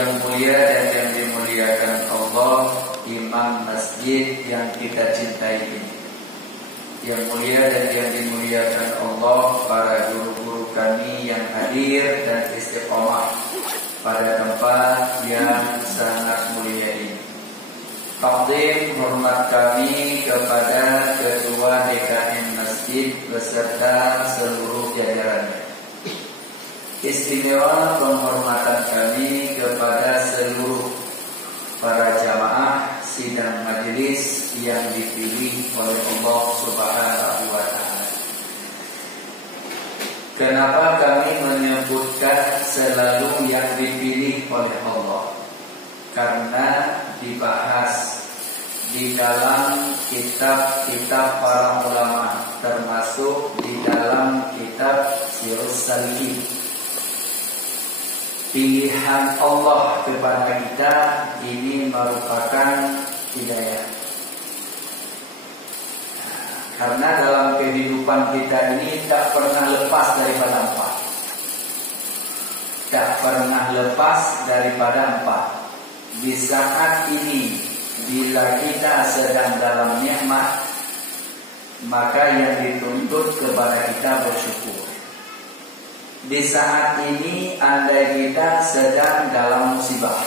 Yang mulia dan yang dimuliakan Allah, imam masjid yang kita cintai ini. Yang mulia dan yang dimuliakan Allah, para guru-guru kami yang hadir dan istiqomah pada tempat yang sangat mulia ini. Takdim hormat kami kepada Ketua DKM Masjid beserta seluruh jajarannya. Istimewa penghormatan kami kepada seluruh para jamaah sidang majelis yang dipilih oleh Allah Subhanahu wa Ta'ala. Kenapa kami menyebutkan selalu yang dipilih oleh Allah? Karena dibahas di dalam kitab-kitab para ulama, termasuk di dalam kitab Sirus Salihin. Pilihan Allah kepada kita ini merupakan hidayah. Karena dalam kehidupan kita ini tak pernah lepas daripada empat. Tak pernah lepas daripada empat. Di saat ini, bila kita sedang dalam nikmat, maka yang dituntut kepada kita bersyukur. Di saat ini, andai kita sedang dalam musibah,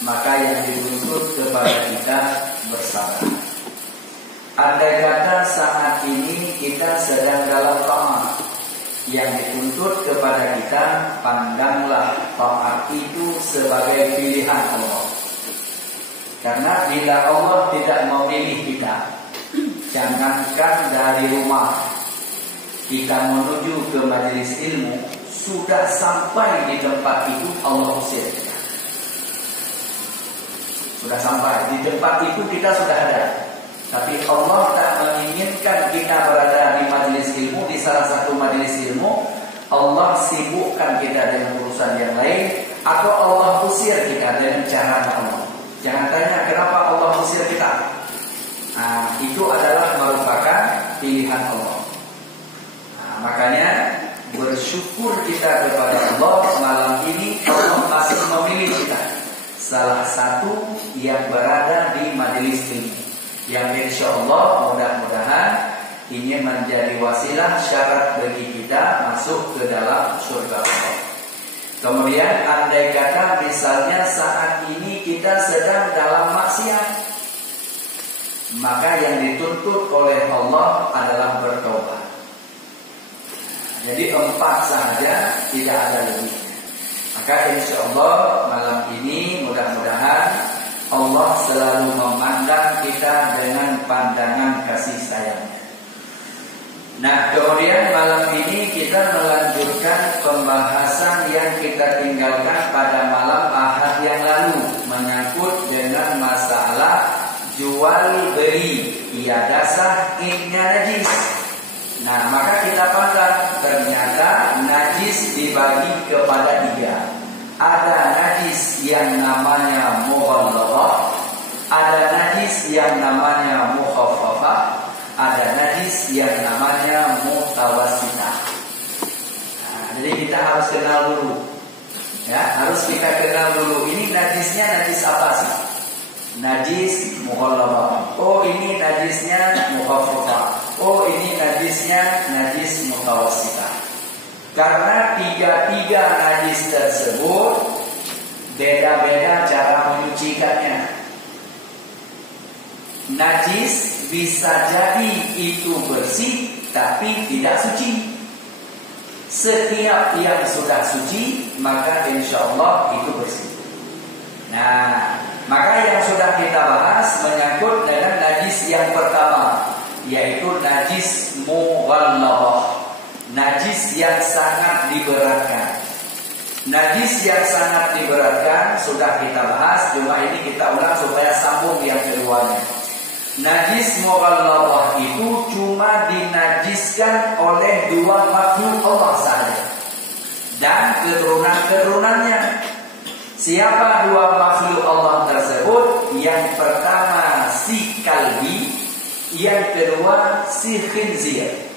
maka yang dituntut kepada kita bersabar. Andai kata saat ini kita sedang dalam taat, yang dituntut kepada kita, pandanglah taat itu sebagai pilihan Allah. Karena bila Allah tidak memilih kita, jangankan dari rumah kita menuju ke majelis ilmu, sudah sampai di tempat itu Allah usir kita. Sudah sampai di tempat itu kita sudah ada. Tapi Allah tak menginginkan kita berada di majelis ilmu, di salah satu majelis ilmu. Allah sibukkan kita dengan urusan yang lain, atau Allah usir kita dengan cara Allah. Jangan tanya kenapa Allah usir kita. Nah, itu adalah merupakan pilihan Allah. Makanya bersyukur kita kepada Allah malam ini, Allah masih memilih kita salah satu yang berada di majelis ini, yang insya Allah mudah-mudahan ini menjadi wasilah syarat bagi kita masuk ke dalam surga Allah. Kemudian andai kata misalnya saat ini kita sedang dalam maksiat, maka yang dituntut oleh Allah adalah bertobat. Jadi 4 sahaja, tidak ada lebih. Maka insya Allah malam ini mudah-mudahan Allah selalu memandang kita dengan pandangan kasih sayang. Nah, kemudian malam ini kita melanjutkan pembahasan yang kita tinggalkan pada malam Ahad yang lalu, menyangkut dengan masalah jual beli ijazah innya najis. Nah, maka kita pandang ternyata najis dibagi kepada 3. Ada najis yang namanya mughalladhah, ada najis yang namanya mukhaffafah, ada najis yang namanya mutawassithah. Nah, jadi kita harus kenal dulu. Ya, harus kita kenal dulu. Ini najisnya najis apa sih? Najis mughalladhah. Oh, ini najisnya mukhaffafah. Oh, ini najisnya najis mutawassithah. Karena 3 najis tersebut beda-beda cara menyucikannya. Najis bisa jadi itu bersih tapi tidak suci. Setiap yang sudah suci maka insya Allah itu bersih. Nah, maka yang sudah kita bahas menyangkut dengan najis yang pertama, yaitu najis mughalladhah, najis yang sangat diberatkan. Najis yang sangat diberatkan sudah kita bahas, cuma ini kita ulang supaya sambung yang keduanya. Najis mughalladhah itu cuma dinajiskan oleh 2 makhluk Allah saja dan keturunan-keturunannya. Siapa 2 makhluk Allah tersebut? Yang pertama si kalbi, yang kedua si khinzir.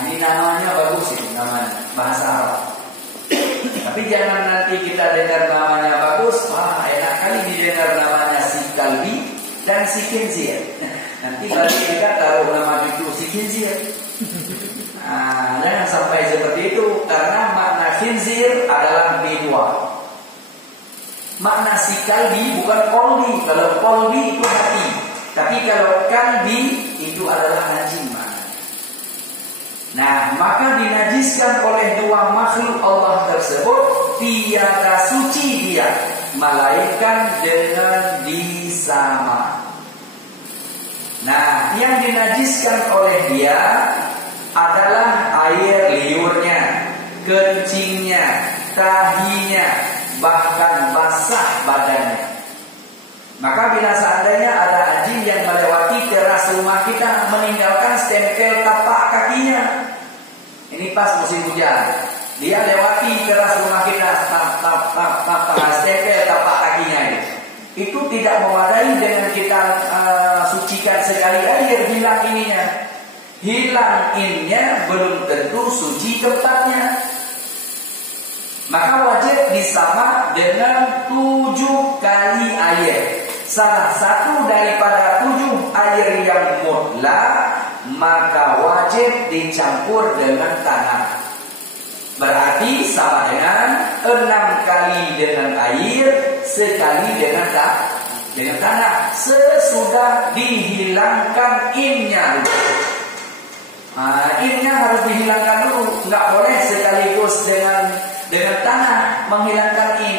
Ini namanya bagus, ini namanya bahasa Arab. Tapi jangan nanti kita dengar namanya bagus, wah enak kali didengar namanya si kalbi dan si khinzir. Nanti balik kita taruh nama itu si khinzir. Nah, jangan sampai seperti itu, karena makna khinzir adalah bidwa. Makna si kalbi bukan kolbi. Kalau kolbi itu hati, tapi kalau kalbi itu adalah anjing. Nah, maka dinajiskan oleh dua makhluk Allah tersebut, tiada suci dia, melainkan dengan disama. Nah, yang dinajiskan oleh dia adalah air liurnya, kencingnya, tahinya, bahkan basah badannya. Maka bila seandainya ada anjing yang melewati teras rumah kita, meninggalkan stempel tapak kakinya, ini pas musim hujan, dia lewati teras rumah kita, stempel tapak kakinya itu tidak memadai dengan kita sucikan sekali air, hilang ininya. Hilang innya belum tentu suci tempatnya. Maka wajib disama dengan 7 kali air. Salah satu daripada 7 air yang mutlak, maka wajib dicampur dengan tanah. Berarti sama dengan 6 kali dengan air, sekali dengan tanah. Sesudah dihilangkan innya. Innya harus dihilangkan dulu. Tidak boleh sekaligus dengan tanah menghilangkan in.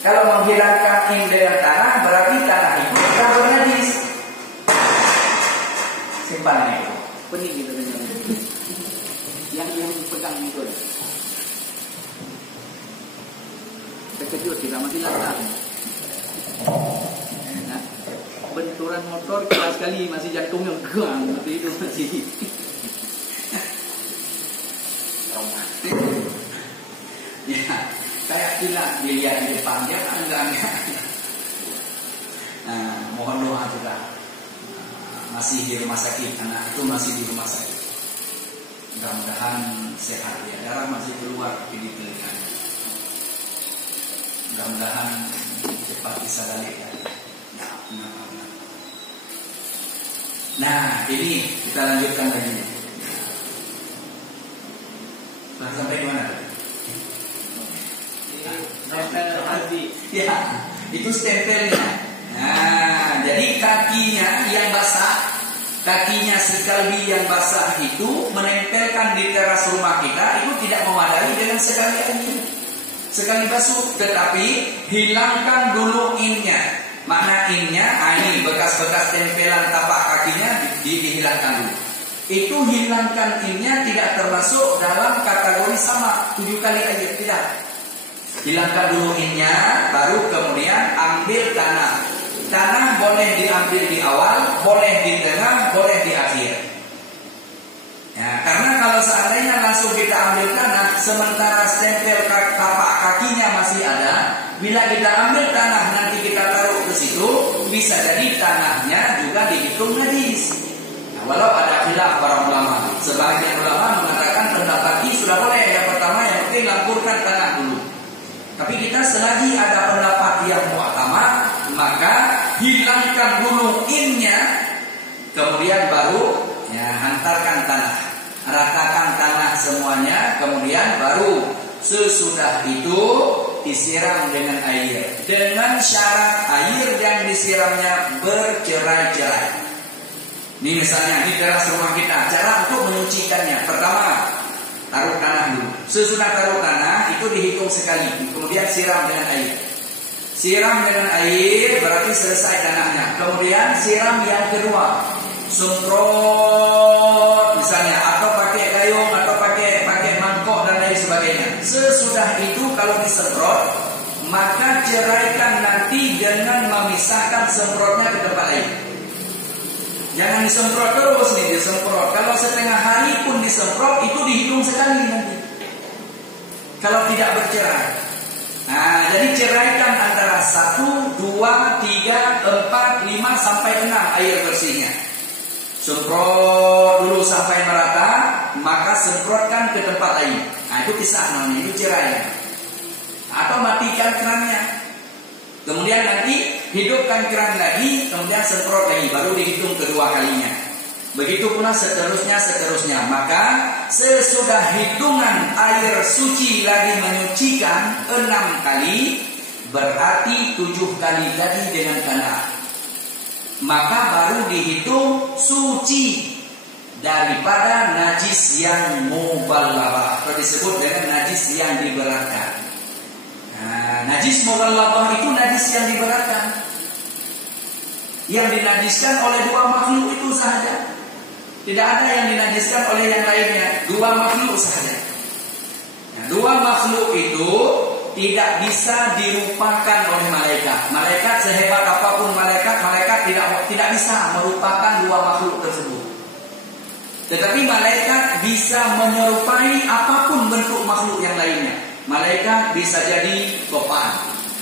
Kalau menghilangkan in dengan tanah, berarti tanah itu akan bernajis. Simpan itu. Pening gitu dengan yang pegang itu. Terkejut kita masih lancar. Nah, benturan motor keras sekali, masih jantungnya gang seperti itu masih. Ya, kayak tidak dilihat di depannya enggak. Nah, mohon doa juga. Masih di rumah sakit, anak itu masih di rumah sakit. Mudah-mudahan sehat ya. Darah masih keluar di telinga. Mudah-mudahan cepat bisa balik ya. Nah, ini kita lanjutkan lagi. Sampai di mana? Stempel hati. Ya, itu stempelnya. Nah, jadi kakinya yang basah, kakinya si kalbi yang basah itu menempelkan di teras rumah kita, itu tidak memadai dengan sekali air, sekali basuh, tetapi hilangkan dulu innya. Makna innya, ini bekas-bekas tempelan tapak kakinya dihilangkan dulu. Itu hilangkan innya tidak termasuk dalam kategori sama 7 kali air, tidak. Hilangkan dulu innya, baru kemudian ambil tanah. Tanah boleh diambil di awal, boleh di tengah, boleh di akhir. Ya, karena kalau seandainya langsung kita ambil tanah, sementara stempel tapak kakinya masih ada, bila kita ambil tanah nanti kita taruh ke situ, bisa jadi tanahnya juga dihitung najis. Nah, walau ada khilaf para ulama, sebagian ulama mengatakan pendapat ini sudah boleh. Yang pertama, yang penting lampurkan tanah dulu. Tapi kita selagi ada pendapat yang mu'tamad, maka hilangkan dulu innya, kemudian baru hantarkan tanah, ratakan tanah semuanya, kemudian baru sesudah itu disiram dengan air, dengan syarat air yang disiramnya bercerai-cerai. Ini misalnya di teras rumah kita, cara untuk menyucikannya, pertama taruh tanah dulu. Sesudah taruh tanah itu dihitung sekali, kemudian siram dengan air. Siram dengan air berarti selesai tanahnya. Kemudian siram yang kedua, semprot misalnya, atau pakai gayung, atau pakai mangkok dan lain sebagainya. Sesudah itu kalau disemprot, maka ceraikan nanti dengan memisahkan semprotnya ke tempat lain. Jangan disemprot terus nih, disemprot. Kalau setengah hari pun disemprot, itu dihitung sekali nanti. Kalau tidak bercerai. Nah, jadi ceraikan antara 1, 2, 3, 4, 5 sampai 6 air bersihnya. Semprot dulu sampai merata, maka semprotkan ke tempat lain. Nah, itu pisah namanya, itu cerai. atau matikan kerannya. Kemudian nanti hidupkan keran lagi, kemudian semprot lagi, baru dihitung kedua kalinya. Begitu pula seterusnya. Maka sesudah hitungan air suci lagi menyucikan 6 kali, berarti 7 kali tadi dengan kena. Maka baru dihitung suci daripada najis yang mughalladhah, atau disebut dengan najis yang diberatkan. Nah, najis mughalladhah itu najis yang diberatkan, yang dinajiskan oleh 2 makhluk itu saja. Tidak ada yang dinajiskan oleh yang lainnya, 2 makhluk saja. Nah, 2 makhluk itu tidak bisa dirupakan oleh malaikat. Malaikat sehebat apapun malaikat tidak bisa merupakan 2 makhluk tersebut. Tetapi malaikat bisa menyerupai apapun bentuk makhluk yang lainnya. Malaikat bisa jadi topan,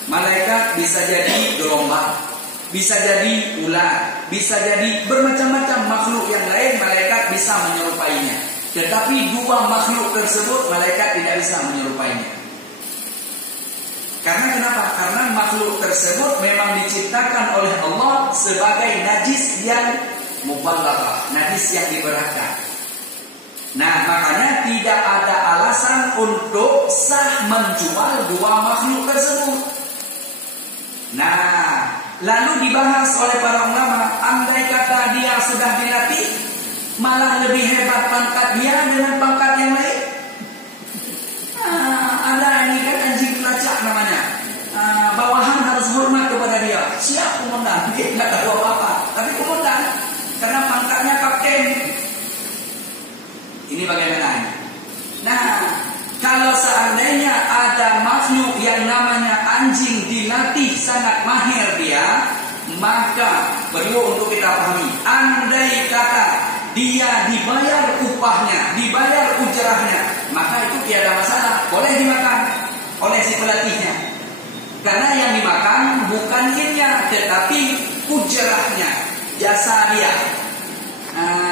malaikat bisa jadi gelombang, bisa jadi ular, bisa jadi bermacam-macam makhluk yang lain. Malaikat bisa menyerupainya. Tetapi 2 makhluk tersebut malaikat tidak bisa menyerupainya. Karena kenapa? Karena makhluk tersebut memang diciptakan oleh Allah sebagai najis yang mughalladhah, najis yang diberatkan. Nah, makanya tidak ada alasan untuk sah menjual 2 makhluk tersebut. Nah, lalu dibahas oleh para ulama, andai kata dia sudah dilatih, malah lebih hebat pangkat dia dengan pangkat yang lain. Ada ini kan anjing pelacak namanya. Bawahan harus hormat kepada dia. Siap komandan, dia tidak tahu apa-apa, tapi komandan karena pangkatnya kapten. Ini bagaimana? Nah, kalau seandainya ada makhluk yang namanya anjing dilatih sangat mahir dia, maka perlu untuk kita pahami, andai kata dia dibayar upahnya, dibayar ujrahnya, maka itu tiada masalah, boleh dimakan oleh si pelatihnya. Karena yang dimakan bukan jinnya, tetapi ujrahnya, jasa dia.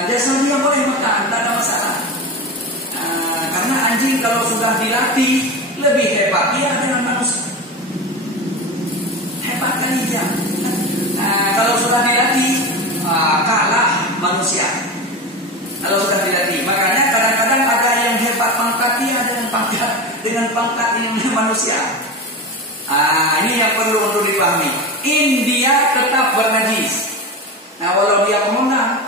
Jasa dia boleh makan, tidak ada masalah. Karena anjing kalau sudah dilatih lebih hebat dia dengan manusia. Hebat kali dia. Kalau sudah dilatih kalah manusia. Kalau sudah dilatih, makanya kadang-kadang ada yang hebat pangkat dia dengan pangkat ini manusia. Ini yang perlu untuk dipahami. Dia tetap bernajis. Nah, walau dia pemenang,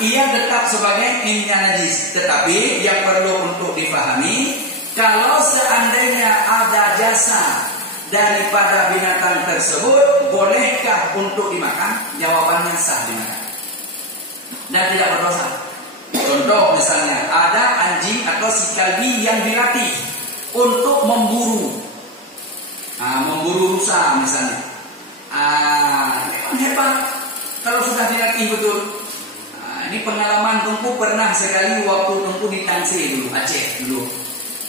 ia tetap sebagai innya najis. Tetapi yang perlu untuk dipahami, kalau seandainya ada jasa daripada binatang tersebut, bolehkah untuk dimakan? Jawabannya sah dimakan dan tidak berdosa. Contoh misalnya, ada anjing atau si kalbi yang dilatih untuk memburu, memburu rusa misalnya. Memang hebat kalau sudah dilatih betul. Ini pengalaman Tungku pernah sekali waktu Tungku di Tangsel dulu, Aceh dulu.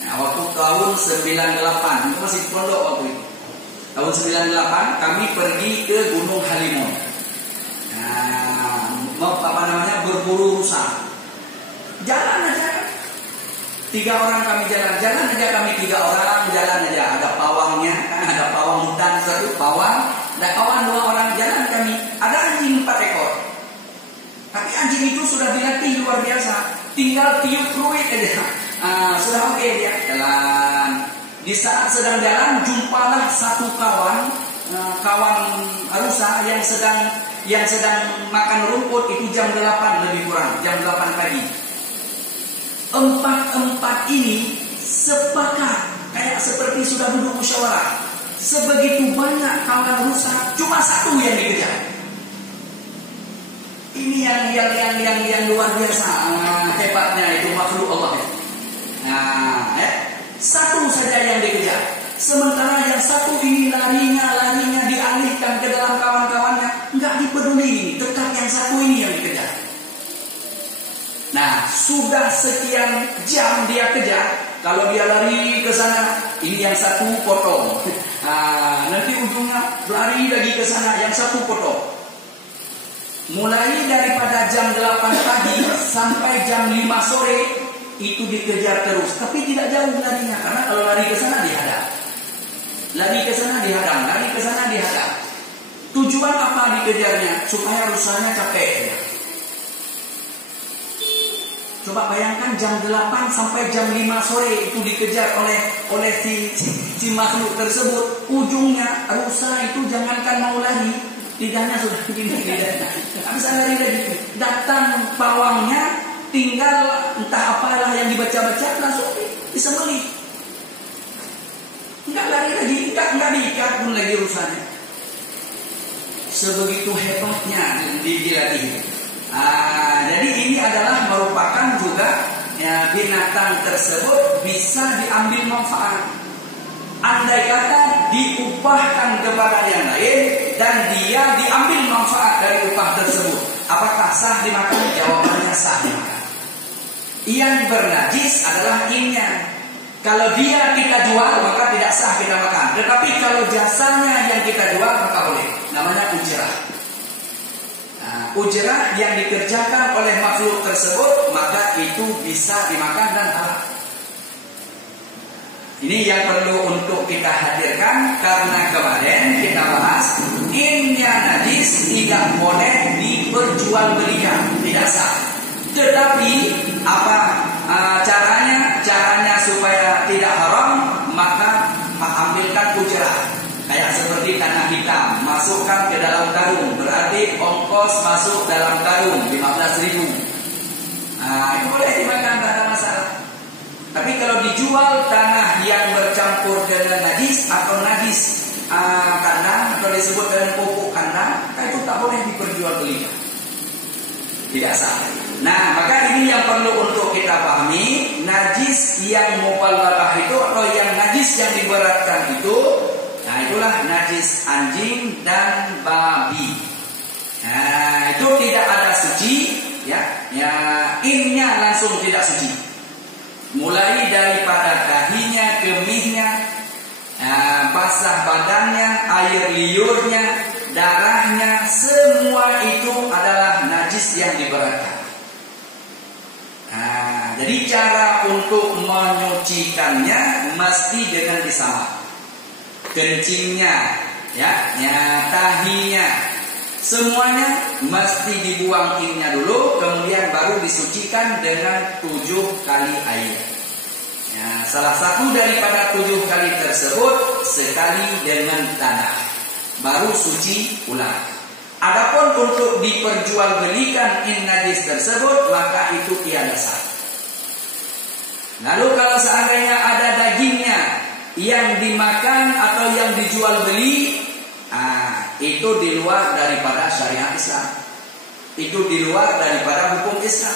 Nah, waktu tahun 98, itu masih pondok waktu itu. Tahun 98 kami pergi ke Gunung Halimun. Berburu rusa. Jalan aja. 3 orang kami jalan aja kami 3 orang jalan aja. Ada pawangnya, ada pawang hutan 1 pawang, ada kawan 2 orang jalan kami. Ada anjing 4 ekor. Tapi anjing itu sudah dilatih luar biasa. Tinggal tiup fluid aja. Sudah oke dia jalan. Di saat sedang jalan, jumpalah 1 kawan rusa yang sedang makan rumput. Itu jam 8 lebih kurang, jam 8 pagi. 4 ini sepakat, kayak seperti sudah duduk musyawarah. Sebegitu banyak kawan rusa, cuma 1 yang dikejar. Ini yang luar biasa, hebatnya itu makhluk Allah. Satu saja yang dikejar. Sementara yang 1 ini larinya dialihkan ke dalam kawan-kawannya, nggak dipeduli. Tetap yang 1 ini yang dikejar. Nah, sudah sekian jam dia kejar. Kalau dia lari ke sana, ini yang 1 potong. Nanti ujungnya lari lagi ke sana, yang 1 potong. Mulai daripada jam 8 pagi sampai jam 5 sore, itu dikejar terus, tapi tidak jauh larinya, karena kalau lari ke sana dihadang, lari ke sana dihadang, lari ke sana dihadang. Tujuan apa dikejarnya? Supaya rusanya capek. Coba bayangkan jam 8 sampai jam 5 sore itu dikejar oleh si makhluk tersebut. Ujungnya rusa itu jangankan mau lari, lidahnya sudah begini, lidahnya nggak bisa lari lagi. Datang pawangnya, tinggal entah apalah yang dibaca-baca langsung disembelih. Enggak lari lagi, enggak diikat pun lagi rusanya. Sebegitu hebatnya dilatih. Jadi ini adalah merupakan juga ya, binatang tersebut bisa diambil manfaat. Andai kata diupahkan kepada yang lain dan dia diambil manfaat dari upah tersebut, apakah sah dimakan? Jawabannya sah dimakan. Yang bernajis adalah innya. Kalau dia kita jual maka tidak sah kita makan. Tetapi kalau jasanya yang kita jual maka boleh. Namanya ujrah. Ujrah yang dikerjakan oleh makhluk tersebut maka itu bisa dimakan dan halal. Ini yang perlu untuk kita hadirkan karena kemarin kita bahas innya najis tidak boleh diperjualbelikan, tidak sah. Tetapi apa caranya? Caranya supaya tidak haram maka ambilkan ujrah. Kayak seperti tanah hitam, masukkan ke dalam karung, berarti ongkos masuk dalam karung 15.000. Itu boleh dimakan, tak ada masalah. Tapi kalau dijual tanah yang bercampur dengan najis atau najis kandang atau disebut dengan pupuk kandang, itu tak boleh diperjualbelikan, tidak sah. Nah, maka ini yang perlu untuk kita pahami. Najis yang mubalaghah itu atau yang najis yang diberatkan itu, nah itulah najis anjing dan babi. Nah, itu tidak ada suci, ya innya langsung tidak suci. Mulai daripada dahinya, kemihnya, basah badannya, air liurnya, darahnya, semua itu adalah najis yang diberatkan. Jadi cara untuk menyucikannya mesti dengan disamak. Kencingnya, tahinya, semuanya mesti dibuang innya dulu, kemudian baru disucikan dengan 7 kali air. Salah satu daripada 7 kali tersebut sekali dengan tanah, baru suci ulang. Adapun untuk diperjualbelikan in najis tersebut maka itu tiada sah. Lalu kalau seandainya ada dagingnya yang dimakan atau yang dijual beli, itu di luar daripada syariat Islam, itu di luar daripada hukum Islam.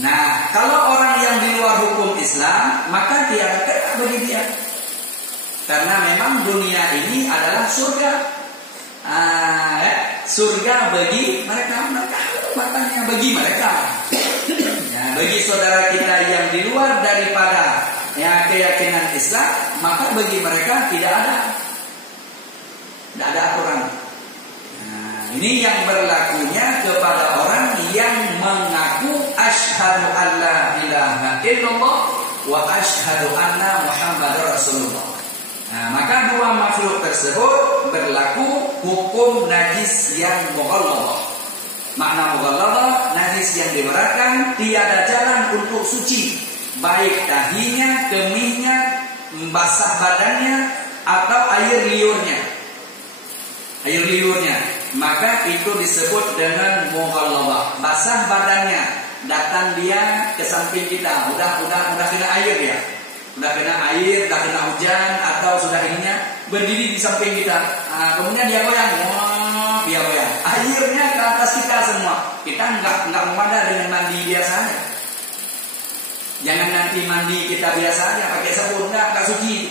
Nah, kalau orang yang di luar hukum Islam maka tiada kena bagi dia, karena memang dunia ini adalah surga. Surga bagi mereka matanya bagi mereka. Bagi saudara kita yang di luar daripada keyakinan Islam, maka bagi mereka tidak ada aturan. Ini yang berlakunya kepada orang yang mengaku asyhadu an la ilaha illallah wa asyhadu anna Muhammadar Rasulullah. Maka dua makhluk tersebut berlaku hukum najis yang mughalladhah. Makna mughalladhah, najis yang diberatkan, tiada jalan untuk suci, baik dahinya, kemihnya, basah badannya atau air liurnya. Maka itu disebut dengan mughalladhah. Basah badannya, datang dia ke samping kita, udah kena air ya. Udah kena air, udah kena hujan, atau sudah ininya berdiri di samping kita. Kemudian dia goyang, dia goyang. Airnya ke atas kita semua. Kita enggak memadah dengan mandi biasanya. Jangan nanti mandi kita biasanya pakai sabun, enggak suci.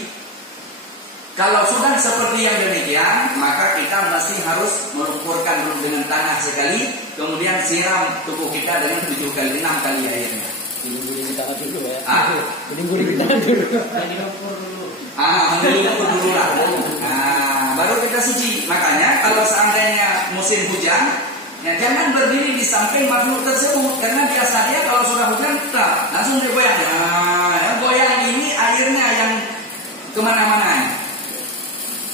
Kalau sudah seperti yang demikian, maka kita mesti harus melumpurkan dulu dengan tanah sekali, kemudian siram tubuh kita dengan 7 kali 6 kali airnya. Guling-guling tangan dulu ya. Guling-guling tangan dulu. Mengelumpur dulu lah. Baru kita suci. Makanya kalau seandainya musim hujan, Ya, jangan berdiri di samping makhluk tersebut, karena biasa dia kalau sudah hujan langsung dia goyang. Nah, yang goyang ini airnya yang kemana-mana.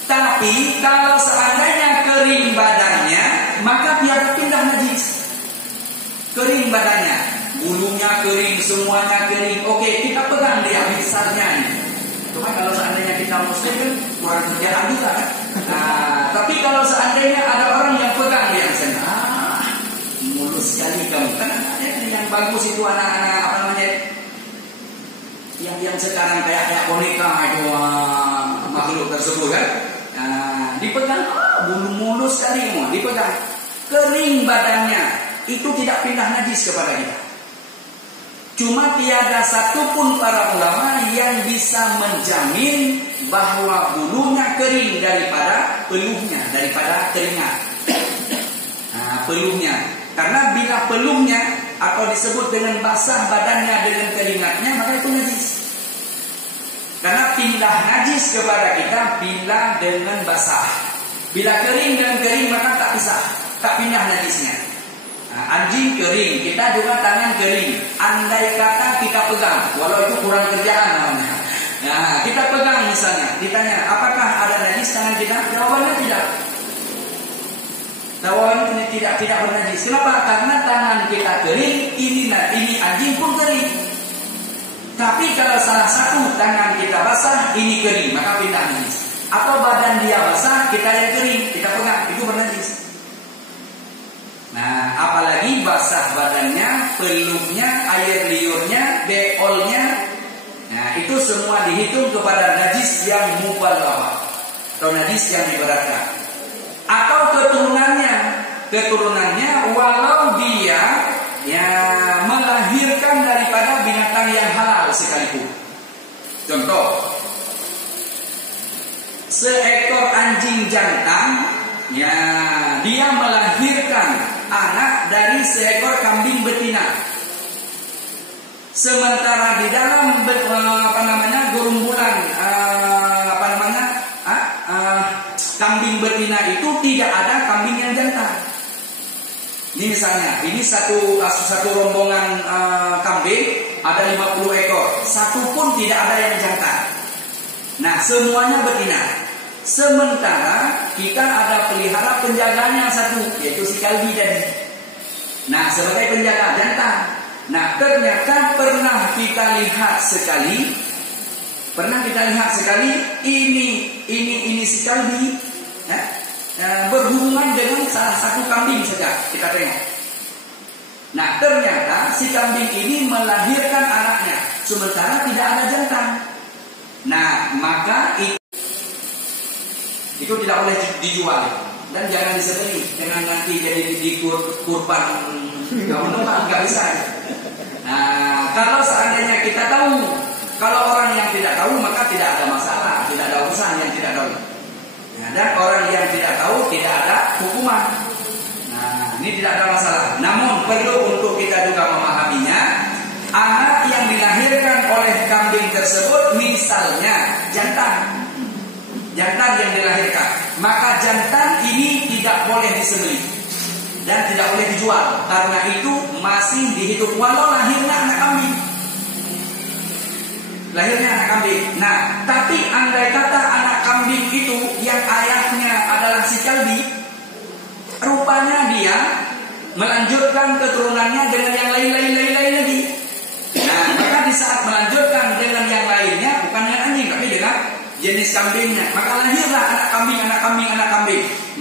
Tapi kalau seandainya kering badannya, maka biar pindah najis. Kering badannya, bulunya kering, semuanya kering. Oke, kita pegang dia besarnya ini. Cuma kalau seandainya kita muslim kan kurang kerjaan juga kan. Nah, tapi kalau seandainya ada orang yang pegang dia misalnya, mulus sekali kamu. Kan ada yang bagus itu anak-anak apa namanya? Yang sekarang kayak boneka itu makhluk tersebut kan. Nah, dipegang bulu mulus sekali semua, dipegang. Kering badannya, itu tidak pindah najis kepada kita. Cuma tiada satupun para ulama yang bisa menjamin bahwa bulunya kering daripada peluhnya, daripada keringat. Nah, peluhnya. Karena bila peluhnya atau disebut dengan basah badannya dengan keringatnya, maka itu najis. Karena pindah najis kepada kita bila dengan basah. Bila kering dengan kering maka tak bisa, tak pindah najisnya. Nah, anjing kering, kita juga tangan kering. Andai kata kita pegang, walau itu kurang kerjaan namanya. Nah, kita pegang misalnya, ditanya, apakah ada najis tangan kita? Jawabannya tidak. Jawabannya tidak bernajis. Kenapa? Karena tangan kita kering, ini anjing pun kering. Tapi kalau salah satu tangan kita basah, ini kering, maka pindah najis. Atau badan dia basah, kita yang kering, kita pegang, itu bernajis. Nah, apalagi basah badannya, peluhnya, air liurnya, beolnya. Nah, itu semua dihitung kepada najis yang mubalawah atau najis yang diberatkan. Atau keturunannya walau dia melahirkan daripada binatang yang halal sekalipun. Contoh, seekor anjing jantan, dia melahirkan anak dari seekor kambing betina. Sementara di dalam gerumbulan kambing betina itu tidak ada kambing yang jantan. Ini misalnya, ini satu rombongan kambing ada 50 ekor, satu pun tidak ada yang jantan. Nah, semuanya betina. Sementara kita ada pelihara penjaganya satu, yaitu si kalbi tadi. Nah, sebagai penjaga jantan. Nah, ternyata pernah kita lihat sekali ini si kalbi berhubungan dengan salah satu kambing saja, kita tengok. Nah, ternyata si kambing ini melahirkan anaknya, sementara tidak ada jantan. Nah, maka itu tidak boleh dijual dan jangan disembelih, jangan nanti jadi kurban nggak bisa. Nah, kalau seandainya kita tahu, kalau orang yang tidak tahu maka tidak ada masalah, tidak ada urusan yang tidak tahu. Nah, dan orang yang tidak tahu tidak ada hukuman. Nah, ini tidak ada masalah. Namun perlu untuk kita juga memahaminya, anak yang dilahirkan oleh kambing tersebut misalnya jantan yang dilahirkan, maka jantan ini tidak boleh disembelih dan tidak boleh dijual, karena itu masih dihitung walau lahirnya anak kambing. Nah, tapi andai kata anak kambing itu yang ayahnya adalah si kalbi, rupanya dia melanjutkan keturunannya dengan yang lain lagi. Nah, maka di saat melanjutkan dengan yang lainnya, bukan dengan anjing tapi dengan jenis kambingnya, maka lahirlah anak kambing.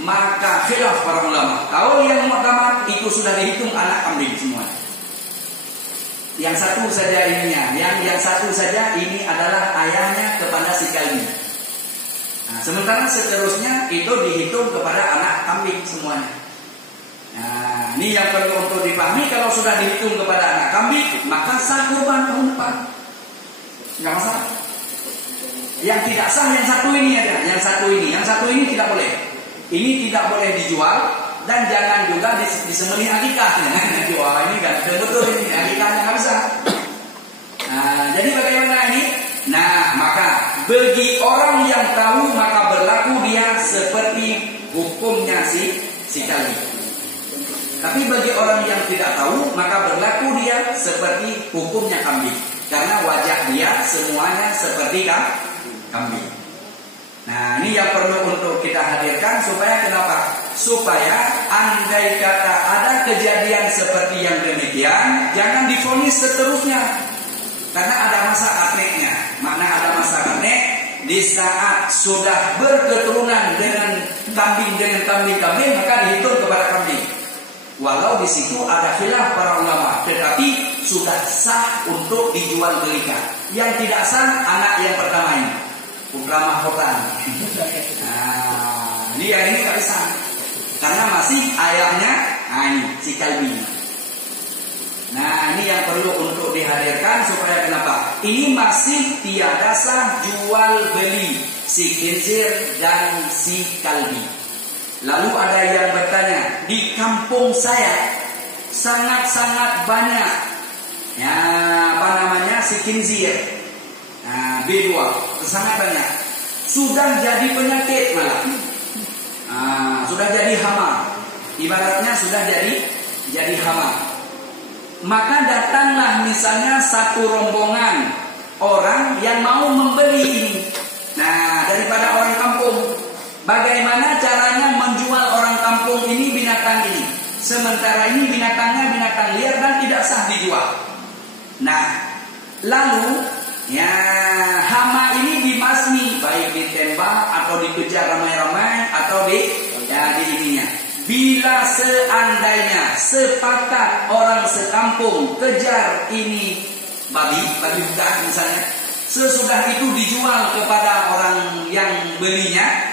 Maka khilaf para ulama, kaul yang mu'tamad itu sudah dihitung anak kambing semua. Yang satu saja ininya, yang satu saja ini adalah ayahnya kepada si kalbi. Nah, sementara seterusnya itu dihitung kepada anak kambing semuanya. Nah, ini yang perlu untuk dipahami. Kalau sudah dihitung kepada anak kambing, maka sah kurban tahun depan, nggak masalah. Yang tidak sah yang satu ini aja, yang satu ini tidak boleh. Ini tidak boleh dijual dan jangan juga disembelih akikah. Wah, ini kan betul ini akikahnya nggak bisa. Nah, jadi bagaimana ini? Nah, maka bagi orang yang tahu maka berlaku dia seperti hukumnya si kalbi. Tapi bagi orang yang tidak tahu, maka berlaku dia seperti hukumnya kambing. Karena wajah dia semuanya seperti kambing. Nah, ini yang perlu untuk kita hadirkan supaya kenapa? Supaya andai kata ada kejadian seperti yang demikian, jangan divonis seterusnya. Karena ada masa akneknya. Makna ada masa aknek, di saat sudah berketurunan dengan kambing-kambing, maka dihitung kepada kambing. Walau di situ ada khilaf para ulama, tetapi sudah sah untuk dijual belikan. Yang tidak sah anak yang pertama ini, putra mahkota. Nah, dia ini tak bisa, karena masih ayahnya, ini si kalbi. Nah, ini yang perlu untuk dihadirkan supaya kenapa? Ini masih tiada sah jual beli si khinzir dan si kalbi. Lalu ada yang bertanya, di kampung saya sangat-sangat banyak si khinzir, B2, sangat banyak. Sudah jadi penyakit malah, sudah jadi hama. Ibaratnya sudah jadi hama. Maka datanglah misalnya satu rombongan orang yang mau membeli ini. Nah, daripada orang kampung, bagaimana caranya menjual orang kampung ini binatang ini? Sementara ini binatangnya binatang liar dan tidak sah dijual. Nah, lalu hama ini dibasmi, baik ditembak atau dikejar ramai-ramai atau di ininya. Bila seandainya sepakat orang sekampung kejar ini babi hutan misalnya, sesudah itu dijual kepada orang yang belinya,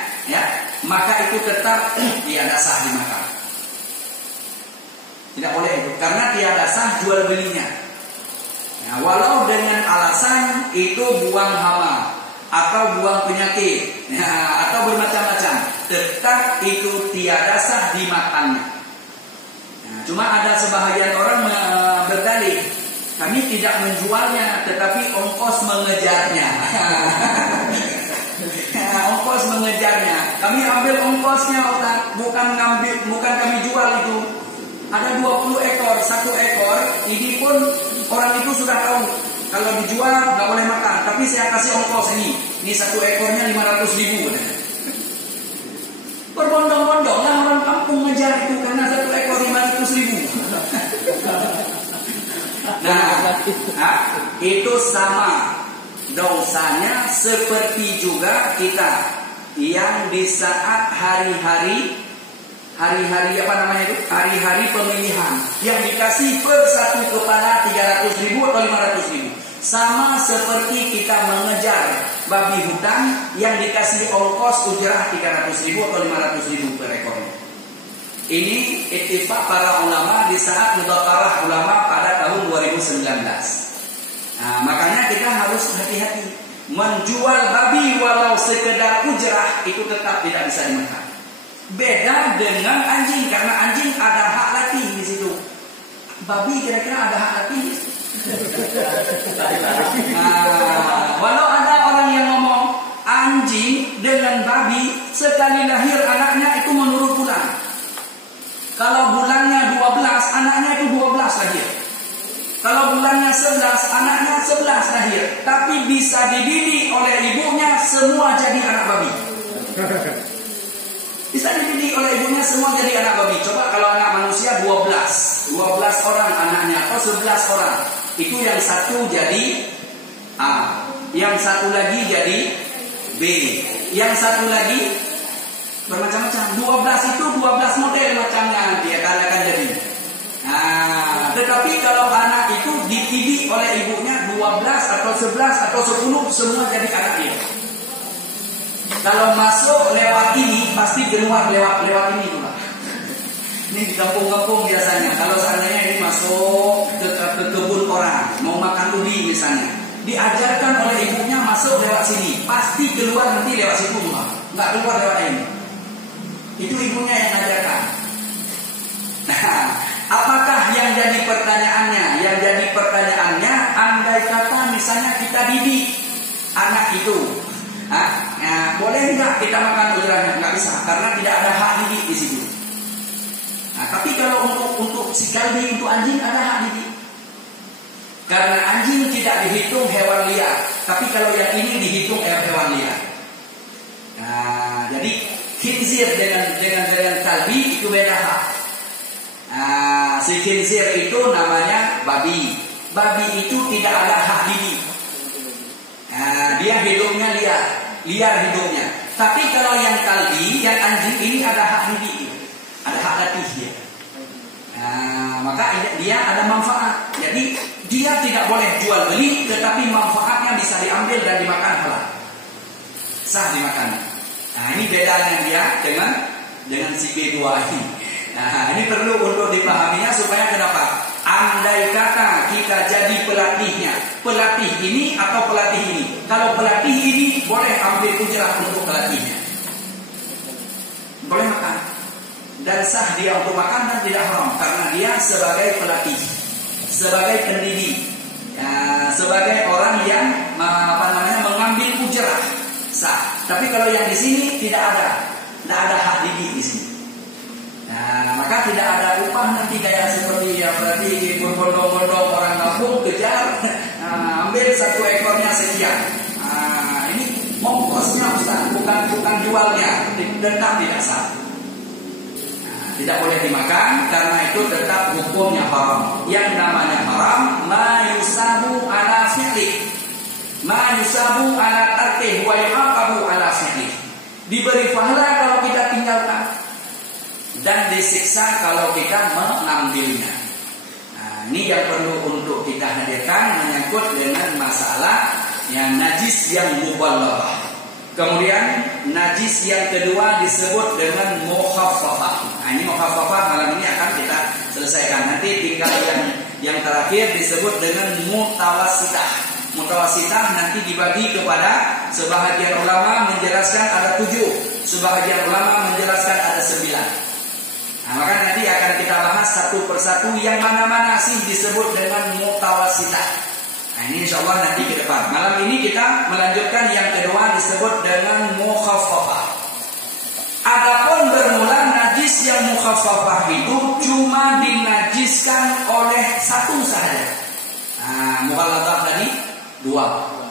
maka itu tetap tiada sah dimakan. Tidak boleh itu, karena tiada sah jual belinya. Walau dengan alasan itu buang hama atau buang penyakit, atau bermacam-macam, tetap itu tiada sah dimakannya. Cuma ada sebahagian orang berdalih, kami tidak menjualnya, tetapi ongkos mengejarnya. Ongkos mengejarnya, kami ambil ongkosnya, bukan kami jual itu. Ada 20 ekor, 1 ekor, ini pun orang itu sudah tahu kalau dijual nggak boleh makan, tapi saya kasih ongkos ini 1 ekornya 500.000. Berbondong-bondonglah orang kampung ngejar itu karena 1 ekor 500.000. Nah, itu sama dosanya seperti juga kita yang di saat hari-hari pemilihan yang dikasih per satu kepala 300.000 atau 500.000. Sama seperti kita mengejar babi hutan yang dikasih ongkos ujrah 300.000 atau 500.000 per ekornya. Ini ittifaq para ulama di saat mudzakarah ulama pada tahun 2019. Nah, makanya kita harus hati-hati menjual babi walau sekedar ujrah itu tetap tidak bisa dimakan. Beda dengan anjing, karena anjing ada hak latih di situ. Babi kira-kira ada hak latih. Walau ada orang yang ngomong anjing dengan babi sekali lahir anaknya itu menurut bulan. Kalau bulannya 12, anaknya itu 12 lahir. Kalau bulannya 11, anaknya 11 lahir. Tapi bisa dididik oleh ibunya semua jadi anak babi. Bisa dididik oleh ibunya semua jadi anak babi. Coba kalau anak manusia 12 orang anaknya atau 11 orang. Itu yang satu jadi A, yang satu lagi jadi B, yang satu lagi bermacam-macam. 12 itu 12 model macamnya dia akan jadi. Nah, tetapi kalau anak itu dididik oleh ibunya 12 atau 11 atau 10 semua jadi anak dia. Kalau masuk lewat ini pasti keluar lewat ini juga. Ini di kampung-kampung biasanya. Kalau seandainya ini masuk ke kebun orang, mau makan ubi misalnya, diajarkan oleh ibunya masuk lewat sini, pasti keluar nanti lewat situ juga. Nggak keluar lewat ini. Itu ibunya yang ajarkan. Nah, apakah yang jadi pertanyaannya? Yang jadi pertanyaannya, andai kata misalnya kita didik anak itu. Boleh enggak kita makan ujrahnya? Enggak bisa, karena tidak ada hak didik di situ. Nah, tapi kalau untuk kalbi untuk anjing ada hak gigi. Karena anjing tidak dihitung hewan liar, tapi kalau yang ini dihitung hewan liar. Nah, jadi khinzir dengan kalbi itu beda hak. Nah, si khinzir itu namanya babi. Babi itu tidak ada hak gigi. Nah, dia hidungnya liar hidungnya. Tapi kalau yang kalbi, yang anjing ini ada hak gigi, ada hak latih dia. Nah, maka dia ada manfaat. Jadi dia tidak boleh jual beli, tetapi manfaatnya bisa diambil dan dimakan halal. Sah dimakan. Nah, ini bedanya dia dengan si B2 ini. Nah, ini perlu untuk dipahaminya supaya kenapa? Andai kata kita jadi pelatihnya, pelatih ini atau pelatih ini. Kalau pelatih ini boleh ambil ujrah untuk pelatihnya, boleh makan dan sah dia untuk makan dan tidak haram karena dia sebagai pelatih, sebagai pendidik, ya, sebagai orang yang mengambil ujrah sah. Tapi kalau yang di sini tidak ada hak didik di sini. Nah, maka tidak ada upah nanti kayak seperti ya berarti berbondong-bondong orang kampung kejar, ambil satu ekornya sekian. Nah, ini ongkosnya Ustaz, bukan jualnya, tetap tidak sah. Nah, tidak boleh dimakan karena itu tetap hukumnya haram. Yang namanya haram, ma yusabu ala fi'li, ma yusabu ala tarkih wa yu'aqabu ala fi'li. Diberi pahala kalau kita tinggalkan dan disiksa kalau kita mengambilnya. Nah, ini yang perlu untuk kita hadirkan menyangkut dengan masalah yang najis yang muballaghah. Kemudian najis yang kedua disebut dengan mukhaffafah. Nah, ini mukhaffafah malam ini akan kita selesaikan. Nanti tinggal yang terakhir disebut dengan mutawassitah. Mutawassitah nanti dibagi kepada sebahagian ulama menjelaskan ada 7, sebahagian ulama menjelaskan ada 9. Nah, maka nanti akan kita bahas satu persatu yang mana-mana sih disebut dengan mutawassitah. Nah, ini insyaallah nanti ke depan. Malam ini kita melanjutkan yang kedua disebut dengan mukhaffafah. Adapun bermula najis yang mukhaffafah itu cuma dinajiskan oleh satu saja. Nah, mughalladhah tadi 2.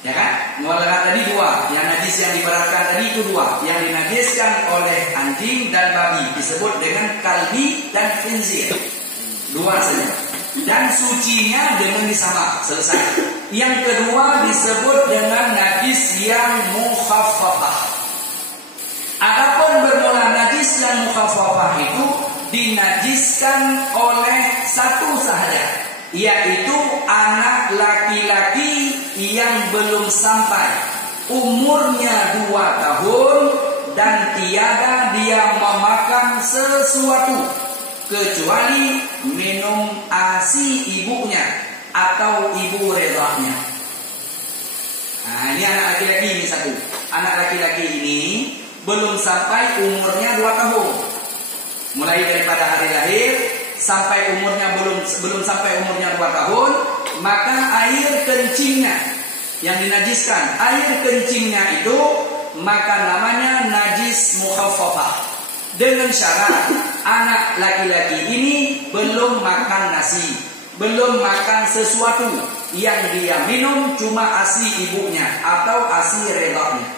Ya kan? Mughalladzah tadi 2, yang najis yang diberatkan tadi itu 2, yang dinajiskan oleh anjing dan babi disebut dengan kalbi dan khinzir. 2 saja. Dan sucinya dengan disama, selesai. Yang kedua disebut dengan najis yang mukhaffafah. Adapun bermula najis yang mukhaffafah itu dinajiskan oleh satu saja, yaitu anak laki-laki yang belum sampai umurnya 2 tahun dan tiada dia memakan sesuatu kecuali minum ASI ibunya atau ibu redahnya. Nah, ini anak laki-laki ini satu. Anak laki-laki ini belum sampai umurnya 2 tahun. Mulai daripada hari lahir sampai umurnya belum sampai umurnya 2 tahun, maka air kencingnya yang dinajiskan, air kencingnya itu maka namanya najis mukhaffafah. Dengan syarat anak laki-laki ini belum makan nasi, belum makan sesuatu, yang dia minum cuma ASI ibunya atau ASI redahnya.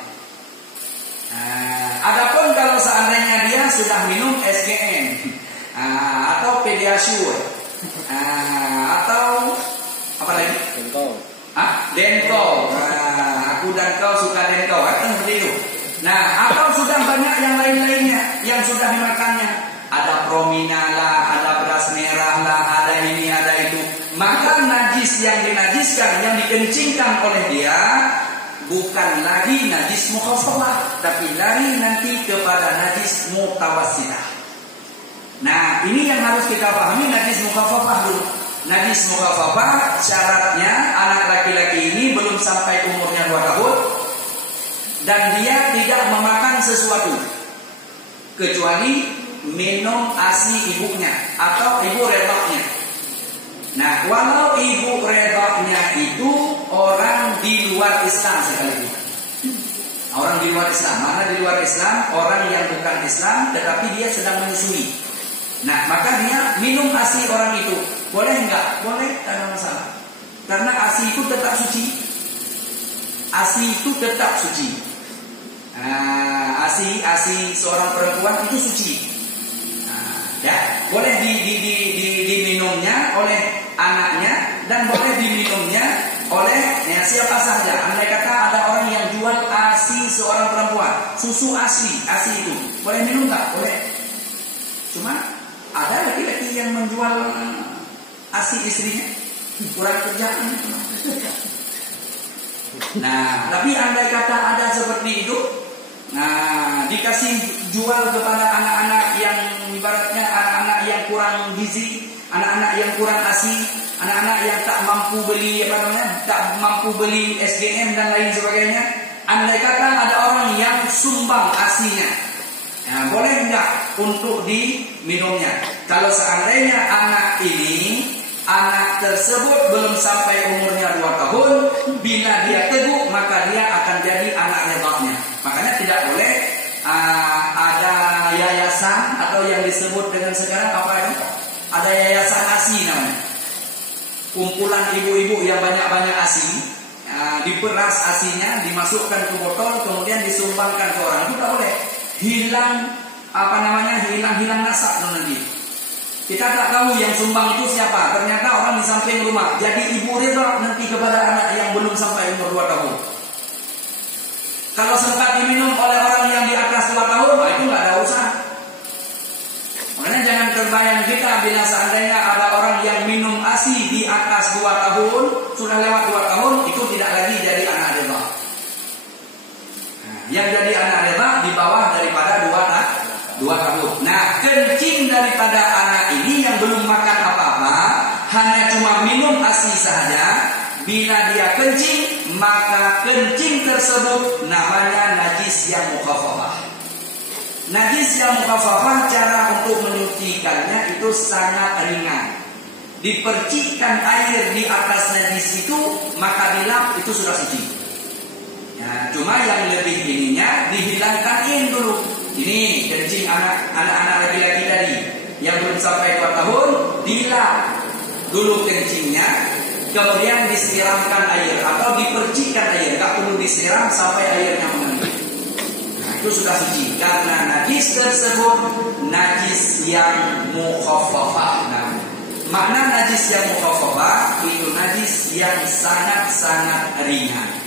Adapun kalau seandainya dia sudah minum SGN atau Pediasure atau apa lagi? Denko. Aku dan kau suka Denko, kan seperti itu. Nah, atau sudah banyak yang lain-lainnya yang sudah dimakannya. Ada Promina lah, ada beras merah lah, ada ini, ada itu. Maka najis yang dinajiskan, yang dikencingkan oleh dia bukan lagi najis mukhaffafah, tapi lari nanti kepada najis mutawassitah. Nah, ini yang harus kita pahami najis mukhaffafah dulu. Najis mukhaffafah syaratnya anak laki-laki ini belum sampai umurnya 2 tahun dan dia tidak memakan sesuatu kecuali minum ASI ibunya atau ibu redahnya. Nah, walau ibu redahnya itu orang di luar Islam sekalipun. Orang di luar Islam, mana di luar Islam? Orang yang bukan Islam tetapi dia sedang menyusui. Nah, maka dia minum ASI orang itu. Boleh enggak? Boleh, tak ada masalah. Karena ASI itu tetap suci. ASI itu tetap suci. ASI seorang perempuan itu suci. Ya, boleh diminumnya oleh anaknya dan boleh diminumnya oleh siapa saja. Andai kata ada orang yang jual ASI seorang perempuan, susu ASI itu, boleh minum nggak? Boleh. Cuma ada laki-laki yang menjual ASI istrinya, kurang kerjaan. Nah, tapi andai kata ada seperti itu, nah dikasih jual kepada anak-anak yang ibaratnya anak-anak yang kurang gizi, anak-anak yang kurang ASI, anak-anak yang tak mampu beli tak mampu beli SGM dan lain sebagainya. Andai kata ada orang yang sumbang ASI-nya, nah, boleh enggak untuk diminumnya? Kalau seandainya anak tersebut belum sampai umurnya 2 tahun, bila dia teguh maka dia akan jadi anak redhanya. Makanya tidak boleh ada yayasan atau yang disebut dengan sekarang apa ini? Ada yayasan ASI namanya. Kumpulan ibu-ibu yang banyak-banyak ASI, diperas ASInya, dimasukkan ke botol, kemudian disumbangkan ke orang. Itu tidak boleh. Hilang nasab nanti. Kita tak tahu yang sumbang itu siapa. Ternyata orang di samping rumah. Jadi ibu rela nanti kepada anak yang belum sampai umur 2 tahun. Kalau sempat diminum oleh orang yang di atas 2 tahun, itu nggak ada usaha. Makanya jangan terbayang kita bila seandainya ada orang yang minum ASI di atas 2 tahun, sudah lewat 2 tahun, itu tidak lagi jadi anak reba. Yang jadi anak reba di bawah daripada 2 tahun. Nah, kencing daripada anak ini yang belum makan apa-apa, hanya cuma minum ASI saja. Bila dia kencing, maka kencing tersebut namanya najis yang mukhaffafah. Najis yang mukhaffafah, cara untuk menyucikannya itu sangat ringan. Dipercikkan air di atas najis itu, maka dilap itu sudah suci. Ya, cuma yang lebih ininya dihilangkan dulu. Ini kencing anak-anak laki-laki tadi yang belum sampai 2 tahun, dilap dulu kencingnya, kemudian disiramkan air atau dipercikkan air, tak perlu disiram sampai airnya mendidih. Nah, itu sudah suci karena najis tersebut najis yang mukhaffafah. Nah, makna najis yang mukhaffafah itu najis yang sangat-sangat ringan.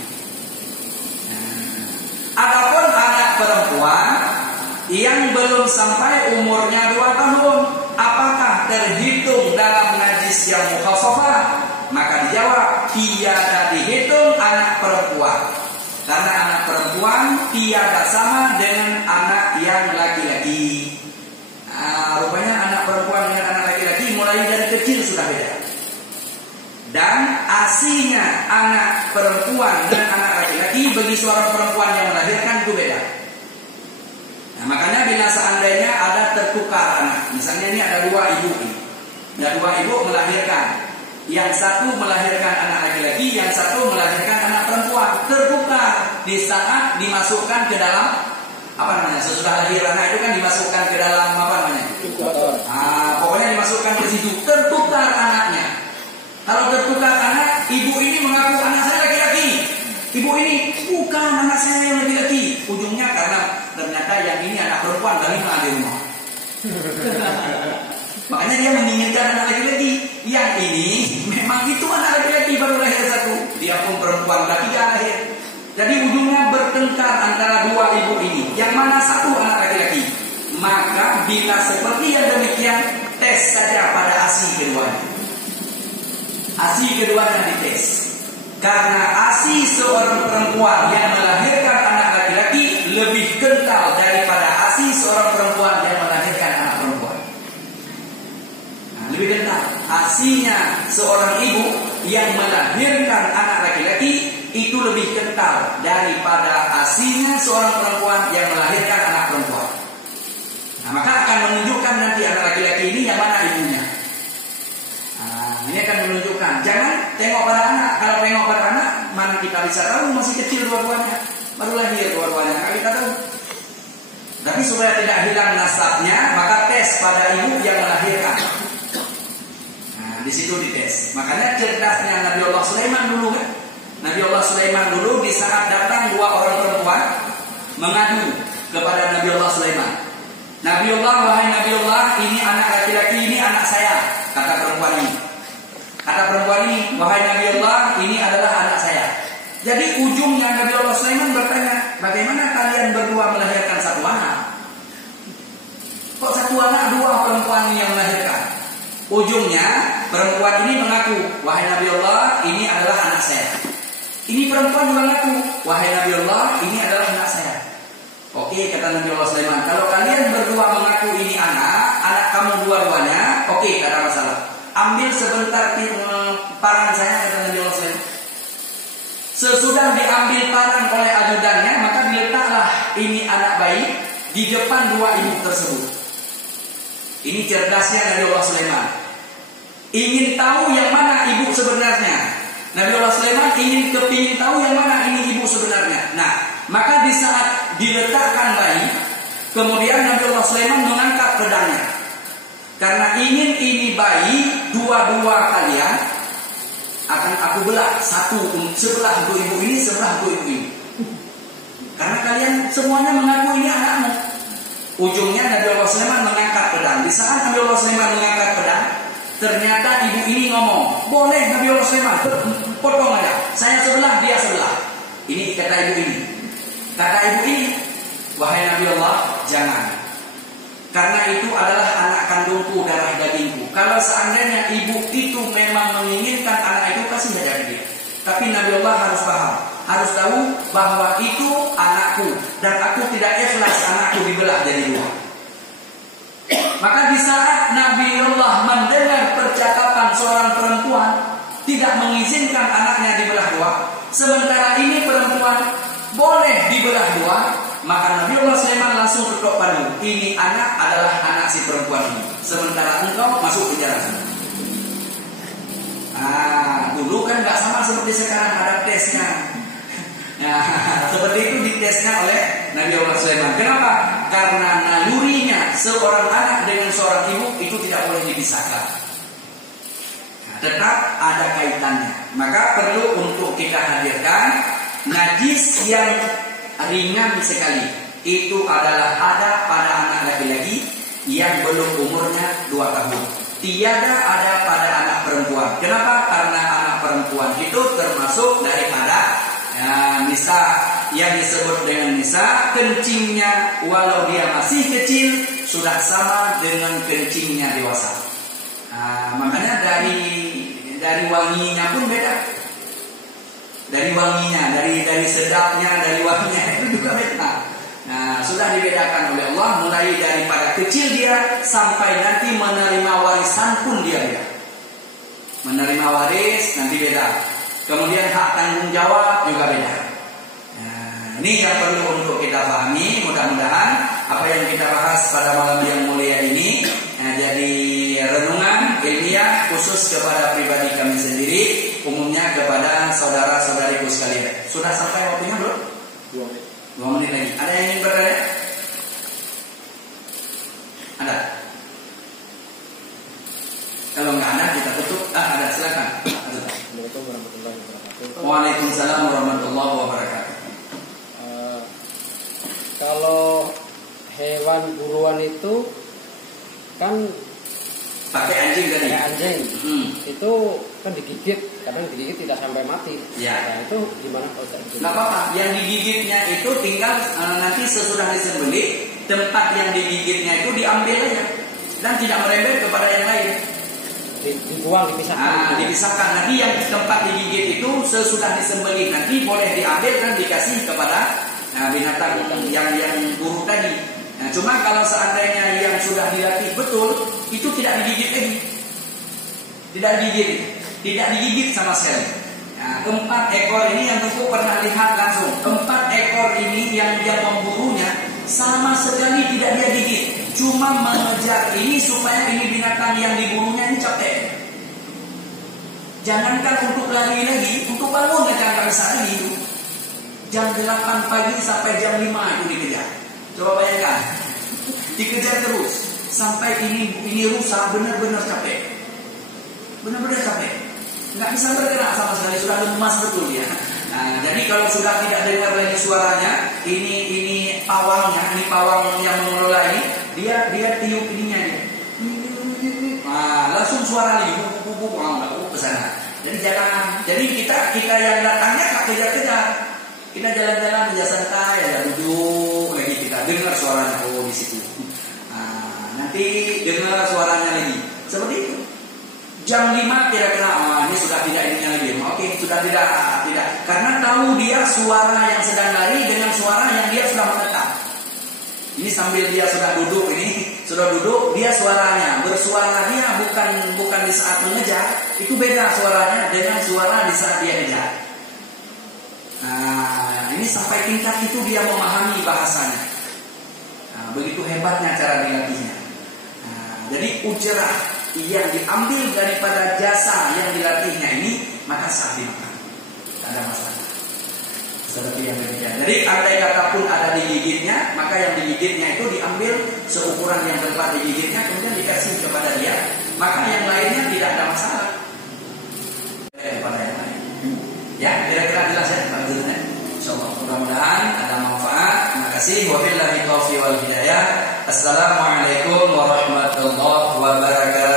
Adapun anak perempuan yang belum sampai umurnya 2 tahun, apakah terhitung dalam najis yang mukhaffafah? Maka dijawab, tiada dihitung anak perempuan. Karena anak perempuan tiada sama dengan anak yang laki-laki. Rupanya anak perempuan dengan anak laki-laki mulai dari kecil sudah beda. Dan asinya anak perempuan dan anak laki-laki bagi seorang perempuan yang melahirkan itu beda. Nah, makanya bila seandainya ada tertukar anak, misalnya ini ada 2 ibu, ada 2 ibu melahirkan, yang satu melahirkan anak laki-laki, yang satu melahirkan anak perempuan, tertukar di saat dimasukkan ke dalam sesudah lahir anak itu kan dimasukkan ke dalam pokoknya dimasukkan ke situ, tertukar anaknya. Kalau tertukar anak, ibu ini mengaku anak saya laki-laki, ibu ini bukan anak saya yang laki-laki. Ujungnya karena ternyata yang ini anak perempuan dari mana di rumah. Makanya dia menginginkan anak laki-laki. Yang ini memang itu anak laki-laki baru lahir satu, dia pun perempuan tapi dia lahir. Jadi ujungnya bertengkar antara 2 ibu ini, yang mana satu anak laki-laki. Maka bila seperti yang demikian, tes saja pada ASI keduanya. ASI keduanya dites. Karena ASI seorang perempuan yang melahirkan anak laki-laki lebih kental daripada ASI seorang perempuan yang melahirkan anak perempuan. Nah, lebih kental. ASInya seorang ibu yang melahirkan anak laki-laki itu lebih kental daripada ASInya seorang perempuan yang melahirkan anak perempuan. Nah, maka akan menunjukkan nanti anak laki-laki ini yang mana ibunya. Ini akan menunjukkan. Jangan tengok pada anak. Kalau tengok pada anak, mana kita bisa tahu masih kecil dua-duanya, baru lahir dua-duanya, kita tahu. Tapi supaya tidak hilang nasabnya, maka tes pada ibu yang melahirkan. Nah, di situ dites. Makanya cerdasnya Nabi Allah Sulaiman dulu kan. Nabi Allah Sulaiman dulu di saat datang 2 orang perempuan mengadu kepada Nabi Allah Sulaiman. Nabi Allah, wahai Nabi Allah, ini anak laki-laki, ini anak saya. Kata perempuan ini. Kata perempuan ini, wahai Nabi Allah, ini adalah anak saya. Jadi ujungnya Nabi Allah Sulaiman bertanya, bagaimana kalian berdua melahirkan satu anak? Kok satu anak 2 perempuan yang melahirkan? Ujungnya perempuan ini mengaku, wahai Nabi Allah, ini adalah anak saya. Ini perempuan juga mengaku, wahai Nabi Allah, ini adalah anak saya. Oke, kata Nabi Allah Sulaiman, kalau kalian berdua mengaku ini anak kamu dua-duanya, oke, tak ada masalah. Ambil sebentar parang saya, kata Nabi Allah Sulaiman. Sesudah diambil parang oleh ajudannya, maka diletaklah ini anak bayi di depan 2 ibu tersebut. Ini cerdasnya Nabi Allah Sulaiman. Ingin tahu yang mana ibu sebenarnya. Nabi Allah Sulaiman kepingin tahu yang mana ini ibu sebenarnya. Nah, maka di saat diletakkan bayi, kemudian Nabi Allah Sulaiman mengangkat pedangnya. Karena ingin ini bayi dua-dua kalian akan aku belah, satu sebelah untuk ibu ini, sebelah untuk ibu ini. Karena kalian semuanya mengaku ini anakmu. Ujungnya Nabi Allah Sulaiman mengangkat pedang. Di saat Nabi Allah Sulaiman mengangkat pedang, ternyata ibu ini ngomong, boleh Nabi Allah Sulaiman, potong aja. Saya sebelah, dia sebelah. Ini kata ibu ini. Kata ibu ini, wahai Nabi Allah, jangan. Karena itu adalah anak kandungku, darah dagingku. Kalau seandainya ibu itu memang menginginkan anak itu, kasih saja dia. Tapi Nabi Allah harus paham, harus tahu bahwa itu anakku dan aku tidak ikhlas anakku dibelah jadi 2. Maka di saat Nabi Allah mendengar percakapan seorang perempuan tidak mengizinkan anaknya dibelah 2, sementara ini perempuan boleh dibelah 2, maka Nabi Allah Sulaiman langsung ketok palu. Ini anak adalah anak si perempuan ini. Sementara engkau masuk penjara. Dulu kan nggak sama seperti sekarang, ada tesnya. Nah, seperti itu ditesnya oleh Nabi Allah Sulaiman. Kenapa? Karena nalurinya seorang anak dengan seorang ibu itu tidak boleh dipisahkan. Tetap ada kaitannya. Maka perlu untuk kita hadirkan najis yang ringan sekali. Itu adalah ada pada anak laki-laki yang belum umurnya 2 tahun. Tiada ada pada anak perempuan. Kenapa? Karena anak perempuan itu termasuk daripada nisa, yang disebut dengan nisa, kencingnya walau dia masih kecil sudah sama dengan kencingnya dewasa. Makanya dari wanginya pun beda. Dari wanginya, dari sedapnya, dari wanginya itu juga beda. Nah, sudah dibedakan oleh Allah mulai daripada kecil dia sampai nanti menerima warisan pun dia beda. Menerima waris nanti beda. Kemudian hak tanggung jawab juga beda. Nah, ini yang perlu untuk kita pahami. Mudah-mudahan apa yang kita bahas pada malam yang mulia ini jadi renungan ilmiah khusus kepada pribadi kami sendiri, umumnya kepada saudara-saudariku sekalian. Sudah sampai waktunya belum? 2 menit lagi. Ada yang ingin bertanya? Ada? Kalau nggak ada kita tutup. Ada, silakan. Assalamualaikum warahmatullahi wabarakatuh. Waalaikumsalam warahmatullahi wabarakatuh. Kalau hewan buruan itu kan pakai anjing tadi. Pakai anjing. Itu kan digigit, kadang digigit tidak sampai mati. Ya. Nah, itu gimana kalau itu? Nggak apa-apa. Yang digigitnya itu tinggal nanti sesudah disembelih, tempat yang digigitnya itu diambil aja dan tidak merembet kepada yang lain. Dibuang, dipisahkan. Dipisahkan. Nanti yang tempat digigit itu sesudah disembelih nanti boleh diambil dan dikasih kepada binatang yang buruk tadi. Nah, cuma kalau seandainya yang sudah dilatih betul, itu tidak digigit lagi. Tidak digigit sama sekali. Nah, 4 ekor ini yang tentu pernah lihat langsung. 4 ekor ini yang dia memburunya sama sekali tidak dia gigit. Cuma mengejar ini supaya ini binatang yang diburunya ini capek. Jangankan untuk lari lagi, untuk bangun aja nggak bisa lagi itu. Jam 8 pagi sampai jam 5 itu dikejar. Coba bayangkan, dikejar terus sampai ini rusak, benar-benar capek. Benar-benar capek. Nggak bisa bergerak sama sekali, sudah lemas betul ya. Nah, jadi kalau sudah tidak dengar lagi suaranya, ini pawangnya, ini pawang yang mengelola ini, dia tiup ininya dia. Nah, langsung suara lagi, bubuk ke sana. Jadi jangan, jadi kita yang datangnya tak kejar-kejar. Kita jalan-jalan aja santai, aja duduk lagi kita dengar suaranya, oh di situ. Nah, nanti dengar suaranya lagi. Seperti itu. Jam 5 kira-kira, ini sudah tidak ininya lagi. Oke, sudah tidak. Karena tahu dia suara yang sedang lari dengan suara yang dia sudah menetap. Ini sambil dia sudah duduk, dia suaranya. Bersuara dia bukan di saat mengejar, itu beda suaranya dengan suara di saat dia kejar. Nah, ini sampai tingkat itu dia memahami bahasanya. Nah, begitu hebatnya cara dilatihnya. Nah, jadi ujrah yang diambil daripada jasa yang dilatihnya ini, maka sah dimakan, tidak ada masalah. Seperti yang demikian. Jadi andai kata pun ada digigitnya, maka yang digigitnya itu diambil seukuran yang tepat digigitnya, kemudian dikasih kepada dia, maka yang lainnya tidak ada masalah kepada yang lain. Ya, kira-kira jelas ya Pak Zulna. Insyaallah mudah-mudahan ada manfaat. Terima kasih. Wabillahi taufiq wal hidayah. Assalamualaikum warahmatullahi wabarakatuh.